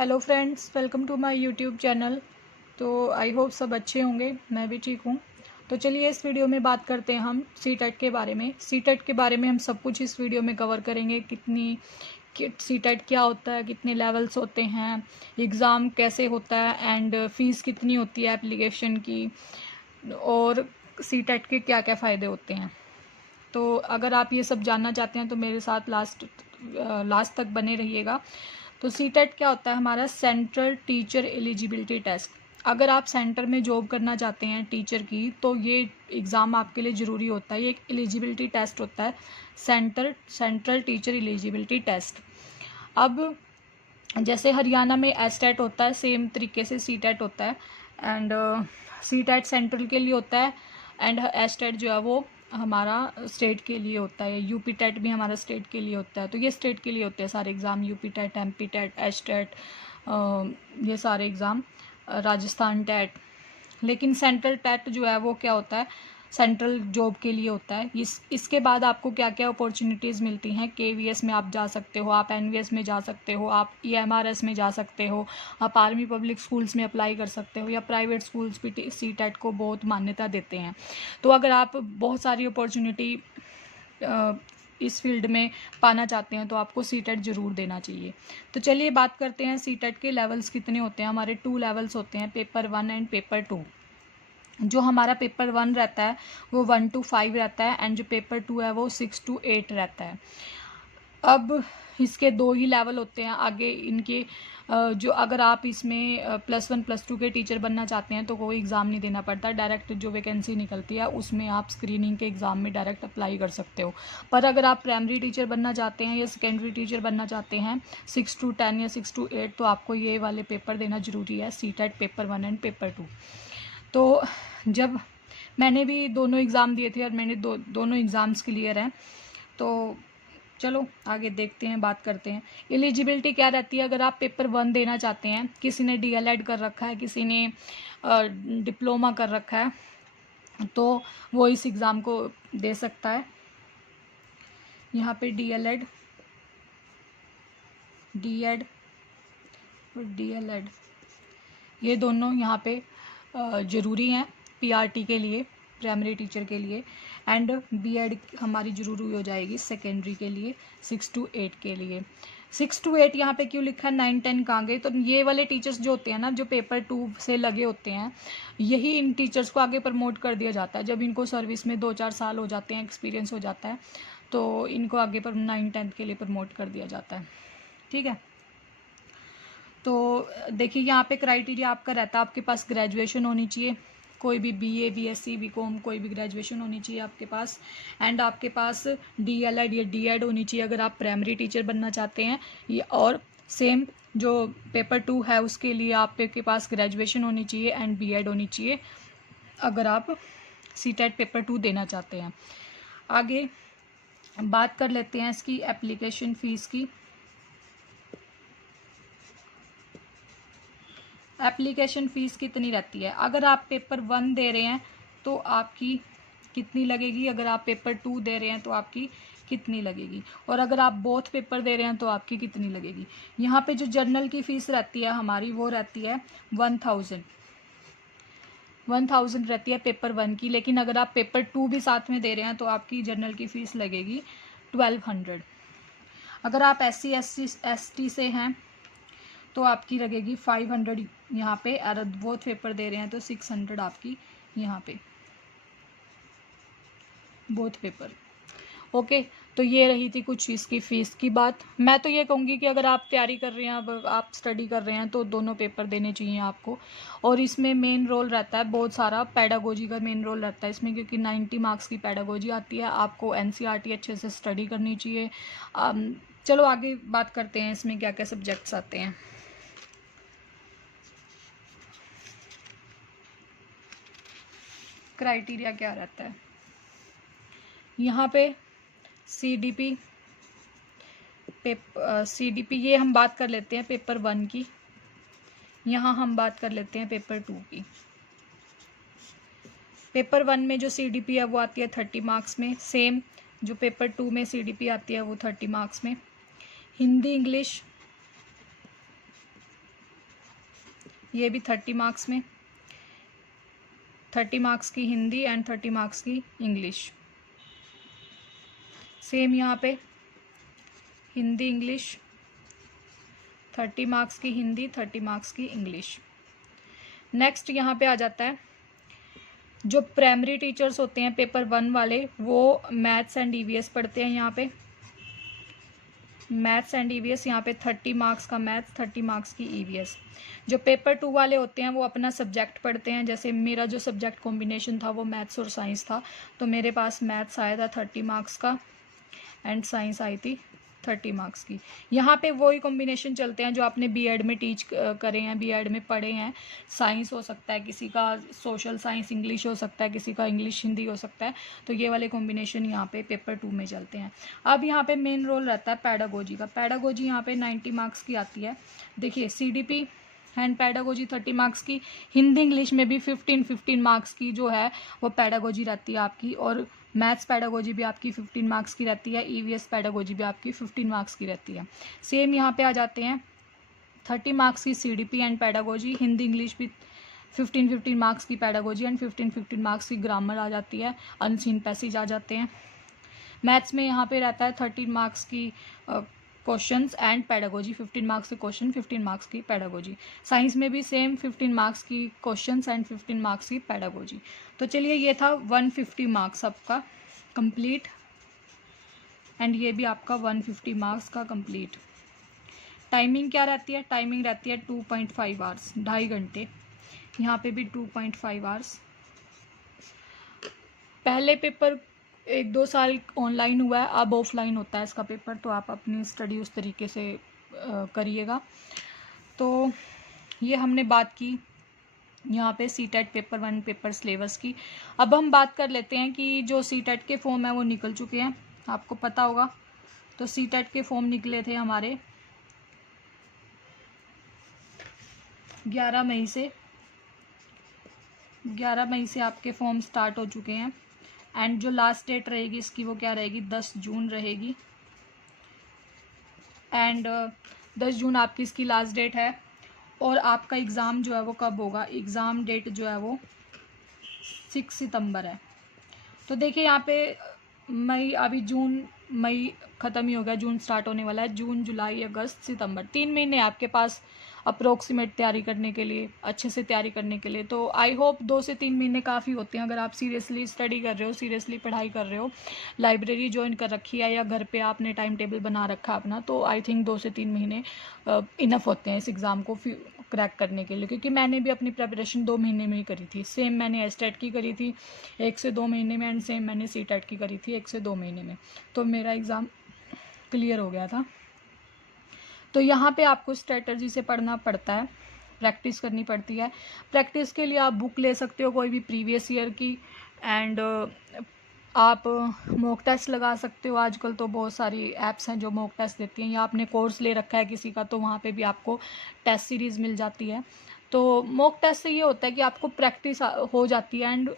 Hello friends, welcome to my YouTube channel. तो I hope सब अच्छे होंगे, मैं भी ठीक हूँ। तो चलिए इस वीडियो में बात करते हैं हम सीटेट के बारे में। सीटेट के बारे में हम सब कुछ इस वीडियो में कवर करेंगे। सीटेट क्या होता है, कितने लेवल्स होते हैं, एग्ज़ाम कैसे होता है एंड फ़ीस कितनी होती है एप्लीकेशन की, और सीटेट के क्या क्या फ़ायदे होते हैं। तो अगर आप ये सब जानना चाहते हैं तो मेरे साथ लास्ट तक बने रहिएगा। तो सीटेट क्या होता है? हमारा सेंट्रल टीचर एलिजिबिलिटी टेस्ट। अगर आप सेंटर में जॉब करना चाहते हैं टीचर की, तो ये एग्ज़ाम आपके लिए ज़रूरी होता है। ये एक एलिजिबिलिटी टेस्ट होता है, सेंट्रल टीचर एलिजिबिलिटी टेस्ट। अब जैसे हरियाणा में एसटेट होता है, सेम तरीके से सीटेट होता है। एंड सीटेट सेंट्रल के लिए होता है एंड एसटेट जो है वो हमारा स्टेट के लिए होता है। यूपी टेट भी हमारा स्टेट के लिए होता है। तो ये स्टेट के लिए होते हैं सारे exam, UP TET, MP TET, STET, ये सारे एग्ज़ाम, राजस्थान टेट। लेकिन सेंट्रल टेट जो है वो क्या होता है? सेंट्रल जॉब के लिए होता है। इसके बाद आपको क्या क्या अपॉर्चुनिटीज़ मिलती हैं? केवीएस में आप जा सकते हो, आप एनवीएस में जा सकते हो, आप ईएमआरएस में जा सकते हो, आप आर्मी पब्लिक स्कूल्स में अप्लाई कर सकते हो, या प्राइवेट स्कूल्स भी सीटेट को बहुत मान्यता देते हैं। तो अगर आप बहुत सारी अपॉर्चुनिटी इस फील्ड में पाना चाहते हैं तो आपको सीटेट ज़रूर देना चाहिए। तो चलिए बात करते हैं सीटेट के लेवल्स कितने होते हैं। हमारे 2 लेवल्स होते हैं, पेपर 1 एंड पेपर 2। जो हमारा पेपर 1 रहता है वो 1 to 5 रहता है एंड जो पेपर 2 है वो 6 to 8 रहता है। अब इसके 2 ही लेवल होते हैं। आगे इनके जो अगर आप इसमें +1 +2 के टीचर बनना चाहते हैं तो कोई एग्ज़ाम नहीं देना पड़ता, डायरेक्ट जो वैकेंसी निकलती है उसमें आप स्क्रीनिंग के एग्ज़ाम में डायरेक्ट अप्लाई कर सकते हो। पर अगर आप प्राइमरी टीचर बनना चाहते हैं या सेकेंडरी टीचर बनना चाहते हैं 6 to 10 या 6 to 8, तो आपको ये वाले पेपर देना ज़रूरी है, सीटेट पेपर 1 एंड पेपर 2। तो जब मैंने भी दोनों एग्ज़ाम दिए थे और मैंने दोनों एग्ज़ाम्स क्लियर हैं। तो चलो आगे देखते हैं, बात करते हैं एलिजिबिलिटी क्या रहती है। अगर आप पेपर 1 देना चाहते हैं, किसी ने डीएलएड कर रखा है, किसी ने डिप्लोमा कर रखा है, तो वो इस एग्ज़ाम को दे सकता है। यहाँ पे डीएलएड, डीएड और डीएलएड ये दोनों यहाँ पे ज़रूरी हैं पीआरटी के लिए, प्राइमरी टीचर के लिए। एंड बीएड हमारी ज़रूरी हो जाएगी सेकेंडरी के लिए, 6 to 8 के लिए। 6 to 8 यहाँ पे क्यों लिखा है, 9 10 कहाँ गए? तो ये वाले टीचर्स जो होते हैं ना, जो पेपर 2 से लगे होते हैं, यही इन टीचर्स को आगे प्रमोट कर दिया जाता है। जब इनको सर्विस में 2-4 साल हो जाते हैं, एक्सपीरियंस हो जाता है, तो इनको आगे पर 9 10 के लिए प्रमोट कर दिया जाता है। ठीक है। तो देखिए यहाँ पे क्राइटेरिया आपका रहता है, आपके पास ग्रेजुएशन होनी चाहिए, कोई भी बीए, बीएससी, बीकॉम, कोई भी ग्रेजुएशन होनी चाहिए आपके पास। एंड आपके पास डीएलएड या डीएड होनी चाहिए अगर आप प्राइमरी टीचर बनना चाहते हैं। ये और सेम जो पेपर 2 है उसके लिए आपके पास ग्रेजुएशन होनी चाहिए एंड बीएड होनी चाहिए अगर आप सीटेट पेपर 2 देना चाहते हैं। आगे बात कर लेते हैं इसकी एप्लीकेशन फ़ीस की। एप्लीकेशन फ़ीस कितनी रहती है? अगर आप पेपर 1 दे रहे हैं तो आपकी कितनी लगेगी, अगर आप पेपर 2 दे रहे हैं तो आपकी कितनी लगेगी, और अगर आप बोथ पेपर दे रहे हैं तो आपकी कितनी लगेगी। यहाँ पे जो जर्नल की फ़ीस रहती है हमारी, वो रहती है 1000 रहती है पेपर 1 की। लेकिन अगर आप पेपर 2 भी साथ में दे रहे हैं तो आपकी जर्नल की फ़ीस लगेगी 1200। अगर आप SC/ST से हैं तो आपकी लगेगी 500 यहाँ पे, और बोथ पेपर दे रहे हैं तो 600 आपकी यहाँ पे, बोथ पेपर। ओके। तो ये रही थी कुछ इसकी फ़ीस की बात। मैं तो ये कहूँगी कि अगर आप तैयारी कर रहे हैं, अब आप स्टडी कर रहे हैं, तो दोनों पेपर देने चाहिए आपको। और इसमें मेन रोल रहता है बहुत सारा, पैडागोजी का मेन रोल रहता है इसमें, क्योंकि 90 मार्क्स की पैडागोजी आती है। आपको एनसीईआरटी अच्छे से स्टडी करनी चाहिए। चलो आगे बात करते हैं इसमें क्या क्या सब्जेक्ट्स आते हैं। क्राइटेरिया क्या रहता है यहाँ पे, सीडीपी ये हम बात कर लेते हैं पेपर 1 की। यहाँ हम बात कर लेते हैं पेपर 2 की। पेपर 1 में जो सीडीपी है वो आती है 30 मार्क्स में, सेम जो पेपर 2 में सीडीपी आती है वो 30 मार्क्स में। हिंदी इंग्लिश ये भी 30 मार्क्स में, 30 मार्क्स की हिंदी एंड 30 मार्क्स की इंग्लिश। सेम यहाँ पे हिंदी इंग्लिश, 30 मार्क्स की हिंदी, 30 मार्क्स की इंग्लिश। नेक्स्ट यहाँ पे आ जाता है जो प्राइमरी टीचर्स होते हैं पेपर 1 वाले, वो मैथ्स एंड ईवीएस पढ़ते हैं। यहाँ पे मैथ्स एंड ईवीएस, यहाँ पे 30 मार्क्स का मैथ्स, 30 मार्क्स की ईवीएस। जो पेपर 2 वाले होते हैं वो अपना सब्जेक्ट पढ़ते हैं। जैसे मेरा जो सब्जेक्ट कॉम्बिनेशन था वो मैथ्स और साइंस था, तो मेरे पास मैथ्स आया था 30 मार्क्स का एंड साइंस आई थी 30 मार्क्स की। यहाँ पे वही कॉम्बिनेशन चलते हैं जो आपने बीएड में टीच करे हैं, बीएड में पढ़े हैं। साइंस हो सकता है किसी का, सोशल साइंस इंग्लिश हो सकता है किसी का, इंग्लिश हिंदी हो सकता है। तो ये वाले कॉम्बिनेशन यहाँ पे पेपर 2 में चलते हैं। अब यहाँ पे मेन रोल रहता है पैडागोजी का। पैडागोजी यहाँ पे 90 मार्क्स की आती है। देखिए सीडीपी एंड पैडागोजी 30 मार्क्स की, हिंदी इंग्लिश में भी 15 मार्क्स की जो है वो पैडागोजी रहती है आपकी, और मैथ्स पैडागोजी भी आपकी 15 मार्क्स की रहती है, ईवीएस पैडागोजी भी आपकी 15 मार्क्स की रहती है। सेम यहाँ पे आ जाते हैं 30 मार्क्स की CDP and pedagogy, Hindi English भी 15 मार्क्स की पैडागोजी एंड 15 मार्क्स की ग्रामर आ जाती है, अनसीन पैसेज आ जाते हैं। मैथ्स में यहाँ पे रहता है 30 मार्क्स की क्वेश्चंस एंड पैडागोजी, 15 मार्क्स के क्वेश्चन, 15 मार्क्स की पैडागोजी। साइंस में भी सेम 15 मार्क्स की क्वेश्चंस एंड 15 मार्क्स की पैडागोजी। तो चलिए ये था 150 मार्क्स आपका कंप्लीट, एंड ये भी आपका 150 मार्क्स का कंप्लीट। टाइमिंग क्या रहती है? टाइमिंग रहती है 2.5 आवर्स, 2.5 घंटे। यहाँ पे भी 2.5 आवर्स। पहले पेपर 1-2 साल ऑनलाइन हुआ है, अब ऑफलाइन होता है इसका पेपर, तो आप अपनी स्टडी उस तरीके से करिएगा। तो ये हमने बात की यहाँ पे सीटेट पेपर 1 पेपर सिलेबस की। अब हम बात कर लेते हैं कि जो सीटेट के फॉर्म है वो निकल चुके हैं, आपको पता होगा। तो सीटेट के फॉर्म निकले थे हमारे 11 मई से, 11 मई से आपके फॉर्म स्टार्ट हो चुके हैं। एंड जो लास्ट डेट रहेगी इसकी वो क्या रहेगी? 10 जून रहेगी। एंड 10 जून आपकी इसकी लास्ट डेट है। और आपका एग्ज़ाम जो है वो कब होगा? एग्ज़ाम डेट जो है वो 6 सितंबर है। तो देखिए यहाँ पे मई, अभी जून, मई ख़त्म ही हो गया, जून स्टार्ट होने वाला है। जून, जुलाई, अगस्त, सितंबर, 3 महीने आपके पास अप्रोक्सीमेट तैयारी करने के लिए, अच्छे से तैयारी करने के लिए। तो आई होप 2 से 3 महीने काफ़ी होते हैं अगर आप सीरियसली स्टडी कर रहे हो, सीरियसली पढ़ाई कर रहे हो, लाइब्रेरी ज्वाइन कर रखी है या घर पे आपने टाइम टेबल बना रखा अपना, तो आई थिंक 2 से 3 महीने इनफ होते हैं इस एग्ज़ाम को क्रैक करने के लिए। क्योंकि मैंने भी अपनी प्रिपरेशन 2 महीने में ही करी थी। सेम मैंने एस्टेट की करी थी 1 से 2 महीने में, एंड सेम मैंने सीटेट की करी थी 1 से 2 महीने में, तो मेरा एग्ज़ाम क्लियर हो गया था। तो यहाँ पे आपको स्ट्रेटजी से पढ़ना पड़ता है, प्रैक्टिस करनी पड़ती है। प्रैक्टिस के लिए आप बुक ले सकते हो कोई भी प्रीवियस ईयर की, एंड आप मॉक टेस्ट लगा सकते हो। आजकल तो बहुत सारी ऐप्स हैं जो मॉक टेस्ट देती हैं, या आपने कोर्स ले रखा है किसी का तो वहाँ पे भी आपको टेस्ट सीरीज़ मिल जाती है। तो मॉक टेस्ट से ये होता है कि आपको प्रैक्टिस हो जाती है एंड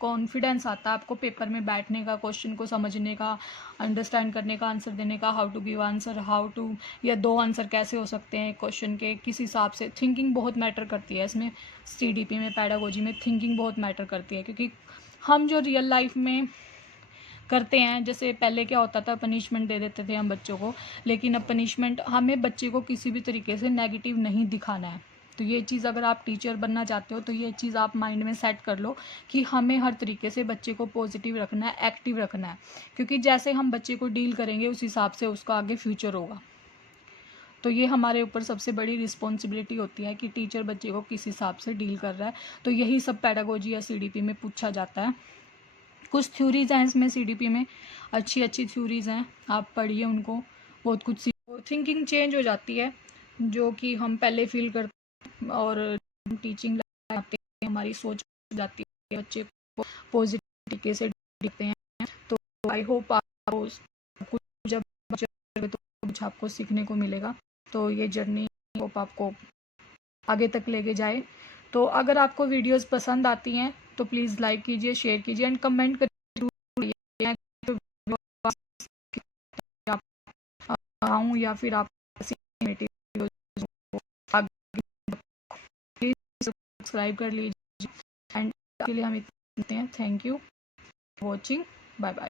कॉन्फिडेंस आता है आपको पेपर में बैठने का, क्वेश्चन को समझने का, अंडरस्टैंड करने का, आंसर देने का, how to give answer, how to, या 2 आंसर कैसे हो सकते हैं क्वेश्चन के, किस हिसाब से। थिंकिंग बहुत मैटर करती है इसमें, सीडीपी में, पैडागोजी में थिंकिंग बहुत मैटर करती है। क्योंकि हम जो रियल लाइफ में करते हैं, जैसे पहले क्या होता था, पनिशमेंट दे देते थे हम बच्चों को, लेकिन अब पनिशमेंट, हमें बच्चे को किसी भी तरीके से नेगेटिव नहीं दिखाना है। तो ये चीज़ अगर आप टीचर बनना चाहते हो तो ये चीज़ आप माइंड में सेट कर लो कि हमें हर तरीके से बच्चे को पॉजिटिव रखना है, एक्टिव रखना है। क्योंकि जैसे हम बच्चे को डील करेंगे उस हिसाब से उसका आगे फ्यूचर होगा। तो ये हमारे ऊपर सबसे बड़ी रिस्पॉन्सिबिलिटी होती है कि टीचर बच्चे को किस हिसाब से डील कर रहा है। तो यही सब पैडागोजी या सीडीपी में पूछा जाता है। कुछ थ्योरीज हैं इसमें सीडीपी में, अच्छी अच्छी थ्योरीज हैं, आप पढ़िए उनको, बहुत कुछ थिंकिंग चेंज हो जाती है जो कि हम पहले फील करते हैं, और टीचिंग लगाते हैं हमारी सोच हो जाती है, बच्चे को पॉजिटिव तरीके से देखते हैं। तो आई होप आपको कुछ, जब तो कुछ आपको सीखने को मिलेगा। तो ये जर्नी होप आपको आगे तक लेके जाए। तो अगर आपको वीडियोस पसंद आती हैं तो प्लीज़ लाइक कीजिए, शेयर कीजिए एंड कमेंट करिए आऊँ या फिर आप सब्सक्राइब कर लीजिए। एंड के लिए हम इतने हैं। Thank you watching. Bye bye.